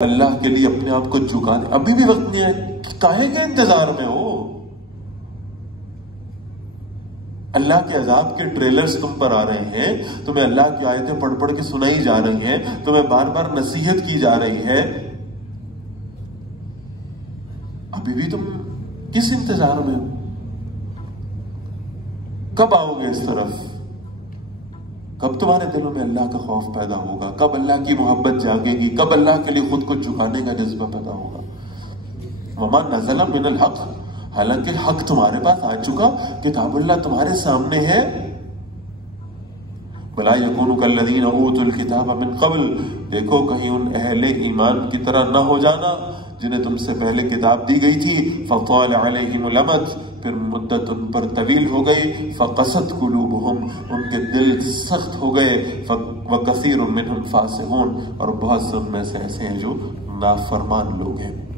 اللہ کے لیے اپنے آپ کو جھکا دے، ابھی بھی وقت نہیں ہے، کاہے کے انتظار میں ہو؟ اللہ کے عذاب کے ٹریلرز تم پر آ رہے ہیں، تمہیں اللہ کی آیتیں پڑھ پڑھ کے سنائی جا رہی ہیں، تمہیں بار بار نصیحت کی جا رہی ہے، ابھی بھی تم کس انتظار میں ہو؟ کب آؤ گے اس طرف؟ کب تمہارے دلوں میں اللہ کا خوف پیدا ہوگا؟ کب اللہ کی محبت جاگے گی؟ کب اللہ کے لیے خود کو جھکانے کا جذبہ پیدا ہوگا؟ وَمَا نَزَلَ مِنَ الْحَقِّ، حالانکہ حق تمہارے پاس آ چکا، کتاب اللہ تمہارے سامنے ہے۔ وَلَا يَكُونُ كَالَّذِينَ أُوتُوا الْكِتَابَ مِنْ قَبْلُ، دیکھو کہیں ان اہل ایمان کی طرح نہ ہو جانا جنہیں تم سے پہلے کتاب دی گئی تھی، فَطَالَ عَلَيْهِمُ الْأَمَدُ، پھر مدت ان پر طویل ہو گئی، فَقَسَتْ قُلُوبُهُمْ، ان کے دل سخت ہو گئے، وَكَثِيرٌ مِّنْهُمْ فَاسِقُونَ، اور بہت سے ان میں سے ایسے ہیں جو نافرمان لوگ ہیں۔